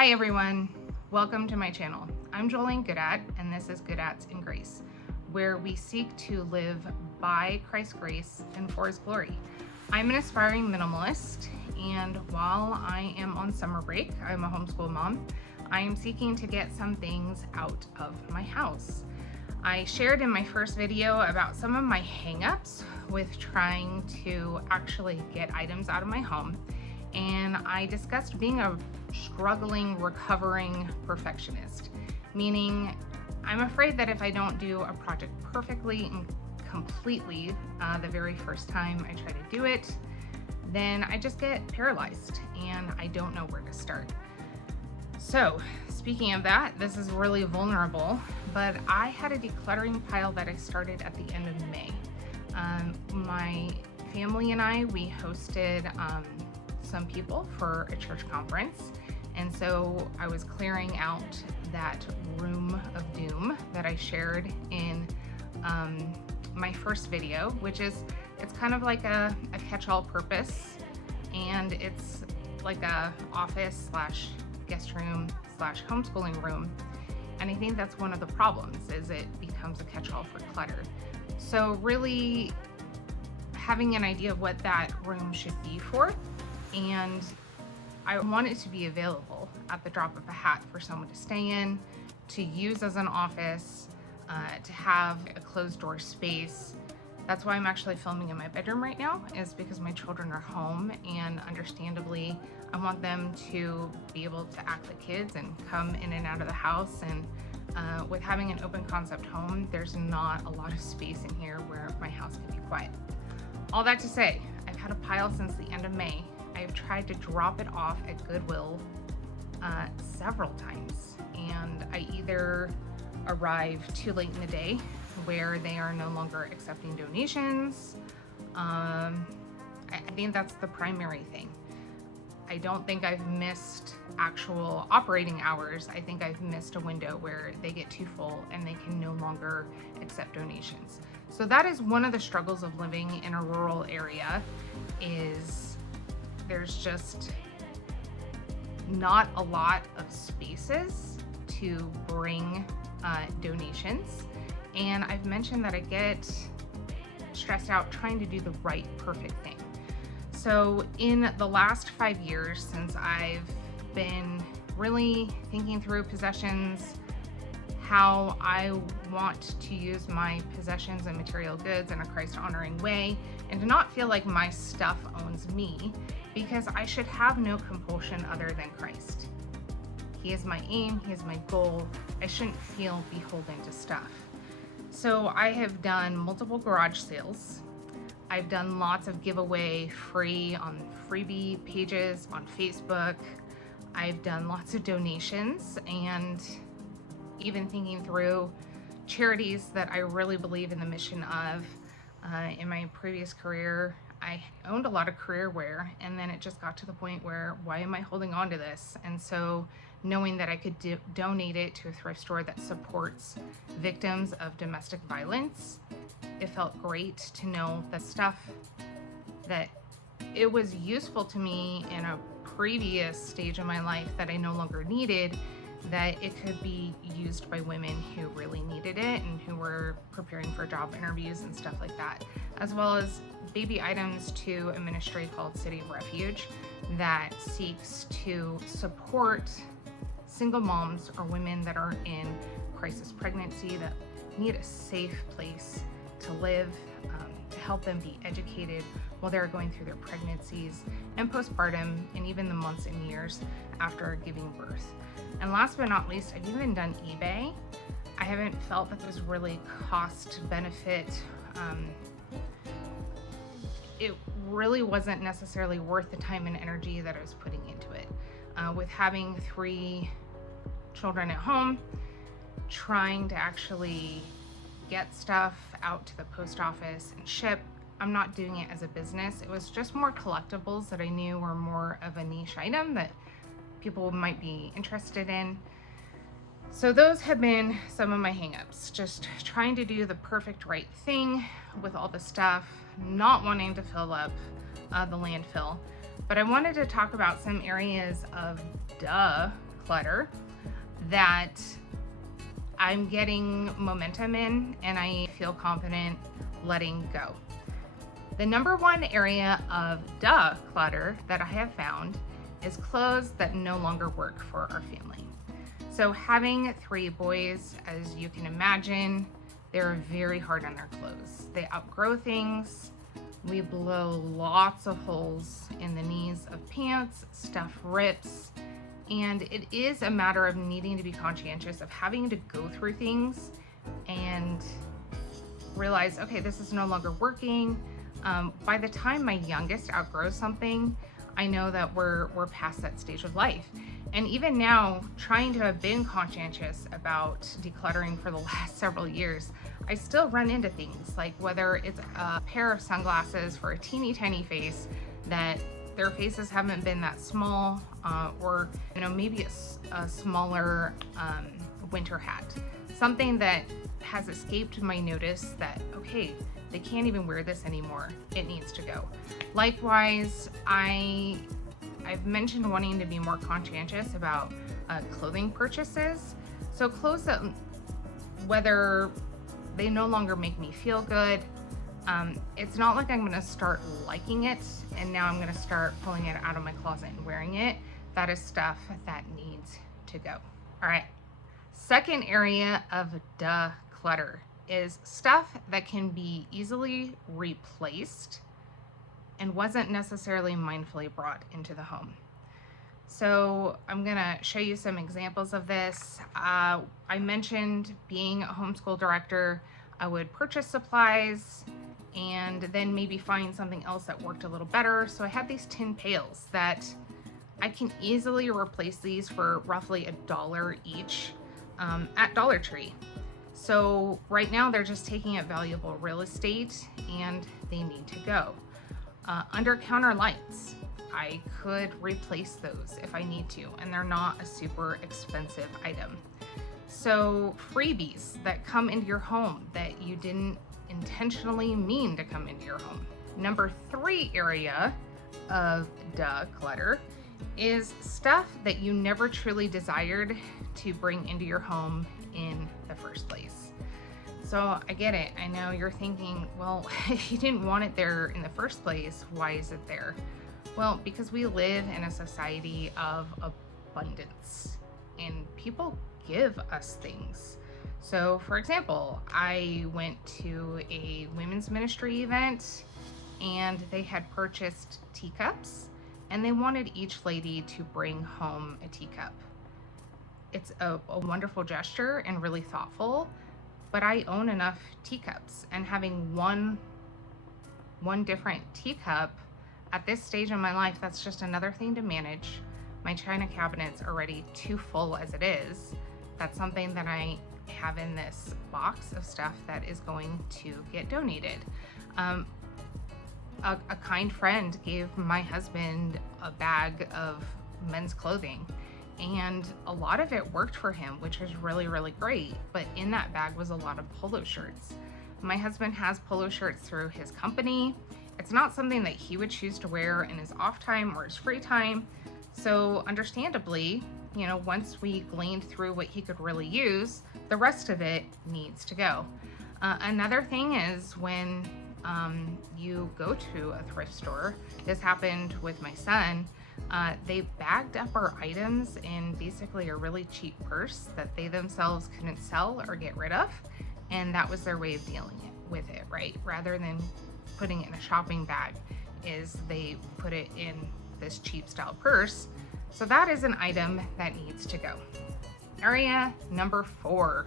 Hi everyone, welcome to my channel. I'm Jolene Goodat, and this is Goodats in Grace, where we seek to live by Christ's grace and for His glory. I'm an aspiring minimalist, and while I am on summer break, I'm a homeschool mom, I am seeking to get some things out of my house. I shared in my first video about some of my hangups with trying to actually get items out of my home, and I discussed being a struggling, recovering perfectionist, meaning I'm afraid that if I don't do a project perfectly and completely the very first time I try to do it, then I just get paralyzed and I don't know where to start. So speaking of that, this is really vulnerable, but I had a decluttering pile that I started at the end of May. My family and I, we hosted some people for a church conference, and so I was clearing out that room of doom that I shared in my first video, which is, it's kind of like a catch-all purpose, and it's like a office slash guest room slash homeschooling room. And I think that's one of the problems, is it becomes a catch-all for clutter. So really having an idea of what that room should be for, and I want it to be available at the drop of a hat for someone to stay in, to use as an office, to have a closed door space. That's why I'm actually filming in my bedroom right now, is because my children are home, and understandably I want them to be able to act like kids and come in and out of the house. And with having an open concept home, there's not a lot of space in here where my house can be quiet. All that to say, I've had a pile since the end of May. I've tried to drop it off at Goodwill several times, and I either arrive too late in the day where they are no longer accepting donations. I think that's the primary thing. I don't think I've missed actual operating hours. I think I've missed a window where they get too full and they can no longer accept donations. So that is one of the struggles of living in a rural area, is there's just not a lot of spaces to bring donations. And I've mentioned that I get stressed out trying to do the right, perfect thing. So in the last 5 years, since I've been really thinking through possessions, how I want to use my possessions and material goods in a Christ-honoring way, and to not feel like my stuff owns me, because I should have no compulsion other than Christ. He is my aim, He is my goal. I shouldn't feel beholden to stuff. So I have done multiple garage sales. I've done lots of giveaway free on freebie pages on Facebook. I've done lots of donations, and even thinking through charities that I really believe in the mission of. In my previous career, I owned a lot of career wear, and then it just got to the point where, why am I holding on to this? And so knowing that I could donate it to a thrift store that supports victims of domestic violence, it felt great to know the stuff that it was useful to me in a previous stage of my life that I no longer needed, that it could be used by women who really needed it and who were preparing for job interviews and stuff like that, as well as baby items to a ministry called City of Refuge that seeks to support single moms or women that are in crisis pregnancy that need a safe place to live, to help them be educated while they're going through their pregnancies and postpartum, and even the months and years after giving birth. And last but not least, I've even done eBay. I haven't felt that was really cost benefit. It really wasn't necessarily worth the time and energy that I was putting into it. With having 3 children at home, trying to actually get stuff out to the post office and ship, I'm not doing it as a business. It was just more collectibles that I knew were more of a niche item that people might be interested in. So those have been some of my hangups, just trying to do the perfect right thing with all the stuff, not wanting to fill up the landfill. But I wanted to talk about some areas of clutter that I'm getting momentum in and I feel confident letting go. The number one area of declutter that I have found is clothes that no longer work for our family. So having 3 boys, as you can imagine, they're very hard on their clothes. They outgrow things. We blow lots of holes in the knees of pants, stuff rips, and it is a matter of needing to be conscientious of having to go through things and realize, okay, this is no longer working. By the time my youngest outgrows something, I know that we're past that stage of life. And even now, trying to have been conscientious about decluttering for the last several years, I still run into things like whether it's a pair of sunglasses for a teeny tiny face that their faces haven't been that small, or maybe a smaller winter hat, something that has escaped my notice that, okay, they can't even wear this anymore. It needs to go. Likewise, I've mentioned wanting to be more conscientious about clothing purchases. So clothes that, whether they no longer make me feel good, it's not like I'm gonna start liking it and now I'm gonna start pulling it out of my closet and wearing it. That is stuff that needs to go. All right. Second area of declutter is stuff that can be easily replaced and wasn't necessarily mindfully brought into the home. So I'm gonna show you some examples of this. I mentioned being a homeschool director, I would purchase supplies and then maybe find something else that worked a little better. So I had these tin pails that I can easily replace these for roughly $1 each at Dollar Tree. So right now they're just taking up valuable real estate and they need to go. Under counter lights, I could replace those if I need to, and they're not a super expensive item. So freebies that come into your home that you didn't intentionally mean to come into your home. Number 3 area of declutter is stuff that you never truly desired to bring into your home in the first place. So I get it. I know you're thinking, well, if you didn't want it there in the first place, why is it there? Well, because we live in a society of abundance and people give us things. So for example, I went to a women's ministry event and they had purchased teacups and they wanted each lady to bring home a teacup. It's a wonderful gesture and really thoughtful, but I own enough teacups, and having one different teacup at this stage in my life, that's just another thing to manage. My china cabinet's already too full as it is. That's something that I have in this box of stuff that is going to get donated. A kind friend gave my husband a bag of men's clothing, and a lot of it worked for him, which was really, really great. But in that bag was a lot of polo shirts. My husband has polo shirts through his company. It's not something that he would choose to wear in his off time or his free time. So understandably, once we gleaned through what he could really use, the rest of it needs to go. Another thing is when you go to a thrift store, this happened with my son, they bagged up our items in basically a really cheap purse that they themselves couldn't sell or get rid of. And that was their way of dealing with it, right? Rather than putting it in a shopping bag, is they put it in this cheap style purse. So that is an item that needs to go. Area number 4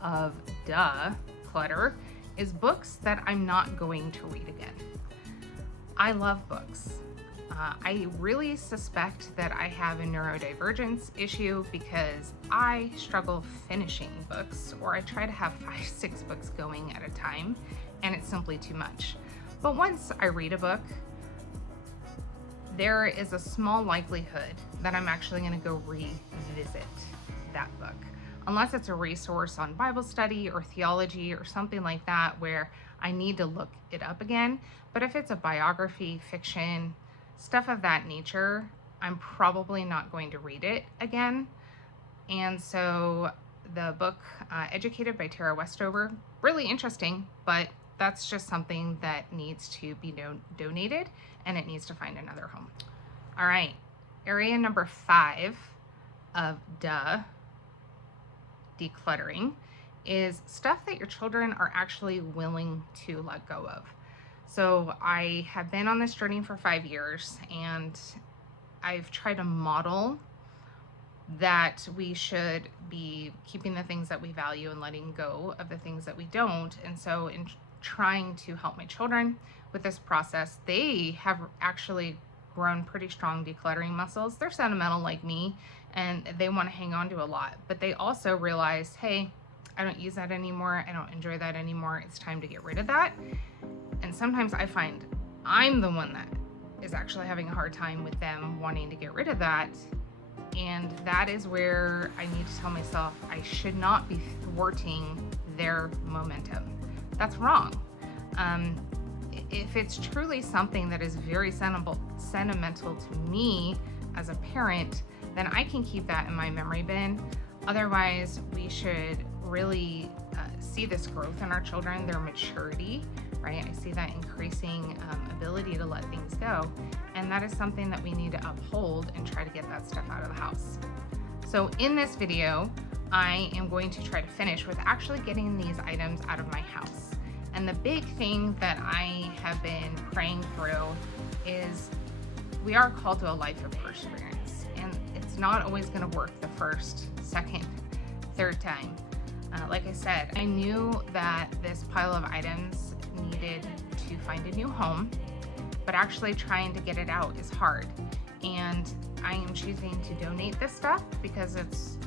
of declutter is books that I'm not going to read again. I love books. I really suspect that I have a neurodivergence issue because I struggle finishing books, or I try to have 5-6 books going at a time, and it's simply too much. But once I read a book, there is a small likelihood that I'm actually going to go revisit that book. Unless it's a resource on Bible study or theology or something like that where I need to look it up again. But if it's a biography, fiction, stuff of that nature, I'm probably not going to read it again. And so the book, Educated by Tara Westover, really interesting, but that's just something that needs to be donated, and it needs to find another home. All right, area number 5 of decluttering is stuff that your children are actually willing to let go of. So I have been on this journey for 5 years, and I've tried to model that we should be keeping the things that we value and letting go of the things that we don't. And so in trying to help my children with this process, they have actually grown pretty strong decluttering muscles. They're sentimental like me, and they want to hang on to a lot, but they also realize, hey, I don't use that anymore. I don't enjoy that anymore. It's time to get rid of that. And sometimes I find I'm the one that is actually having a hard time with them wanting to get rid of that. And that is where I need to tell myself I should not be thwarting their momentum. That's wrong. If it's truly something that is very sentimental to me as a parent, then I can keep that in my memory bin. Otherwise, we should really see this growth in our children, their maturity, right? I see that increasing ability to let things go. And that is something that we need to uphold and try to get that stuff out of the house. So in this video, I am going to try to finish with actually getting these items out of my house. And the big thing that I have been praying through is we are called to a life of perseverance. And it's not always going to work the first, second, third time. Like I said, I knew that this pile of items needed to find a new home, but actually trying to get it out is hard. And I am choosing to donate this stuff because it's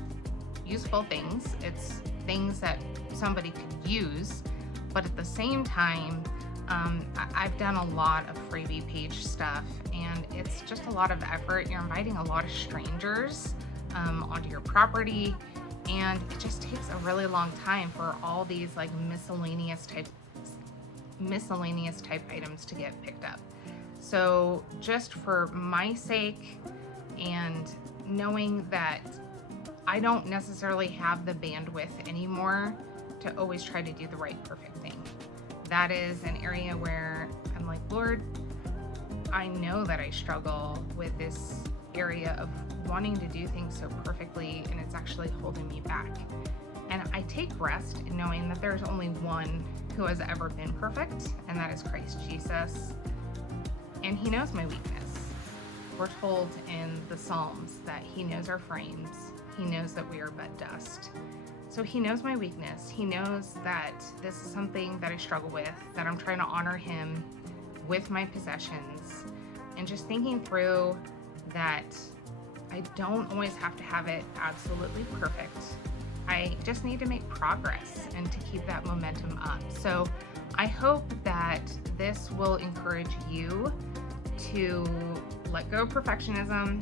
useful things. It's things that somebody could use, but at the same time, I've done a lot of freebie page stuff, and it's just a lot of effort. You're inviting a lot of strangers onto your property, and it just takes a really long time for all these like miscellaneous type items to get picked up. So just for my sake, and knowing that I don't necessarily have the bandwidth anymore to always try to do the right perfect thing. That is an area where I'm like, Lord, I know that I struggle with this area of wanting to do things so perfectly, and it's actually holding me back. And I take rest in knowing that there's only one who has ever been perfect, and that is Christ Jesus. And he knows my weakness. We're told in the Psalms that he knows our frames. He knows that we are but dust. So he knows my weakness. He knows that this is something that I struggle with, that I'm trying to honor him with my possessions, and just thinking through that I don't always have to have it absolutely perfect. I just need to make progress and to keep that momentum up. So I hope that this will encourage you to let go of perfectionism,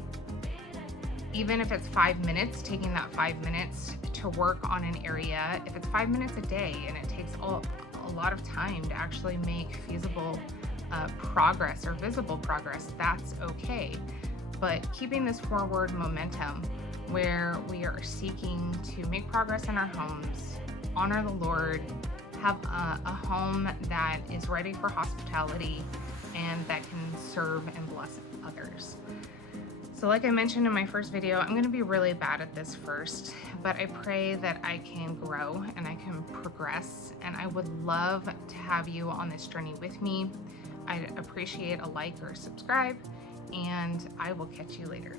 even if it's 5 minutes, taking that 5 minutes to work on an area. If it's 5 minutes a day and it takes a lot of time to actually make feasible progress or visible progress, that's okay. But keeping this forward momentum where we are seeking to make progress in our homes, honor the Lord, have a home that is ready for hospitality and that can serve and bless others. So like I mentioned in my first video, I'm going to be really bad at this first, but I pray that I can grow and I can progress, and I would love to have you on this journey with me. I'd appreciate a like or a subscribe, and I will catch you later.